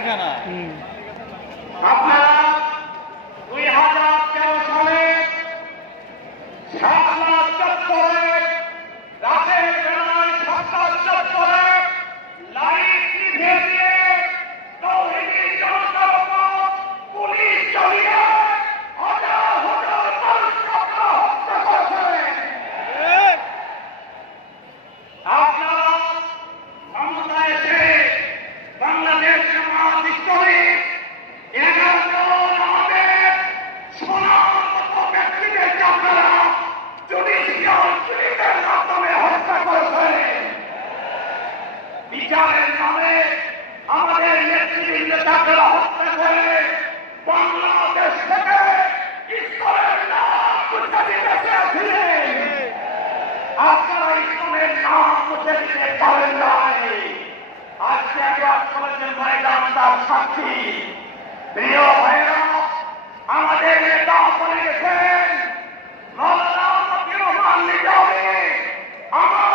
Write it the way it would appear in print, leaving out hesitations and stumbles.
ঠিকানা। আপনারা 2013 সালে শাপলা চত্বরে রাতের বেলায় শাপলা চত্বরে লাইট নিভিয়ে দিয়ে তৌহিদি জনতার উপর পুলিশ চালিয়ে হাজার হাজার মানুষকে আপনারা হত্যা করেছেন। আপনারা ক্ষমতায় এসে বাংলাদেশ জামাত ইসলামী 11 জন আমাদের সোনার মতো ব্যক্তিদেরকে আপনারা জুডিশিয়াল কিলিংয়ের মাধ্যমে হত্যা করেছেন। বিচারের নামে আমাদের নেতৃবৃন্দকে আপনারা হত্যা করে বাংলাদেশ থেকে ইসলামের নাম মুছে দিতে চেয়েছিলেন। আপনারা ইসলামের নাম মুছে দিতে পারেন নাই। আজকে একবার কলেজের ময়দান তার সাক্ষী। প্রিয় ভাইরা, আমাদের নেতা বলে গেছেন মওলানা মতিউর রহমান নিজামী আমার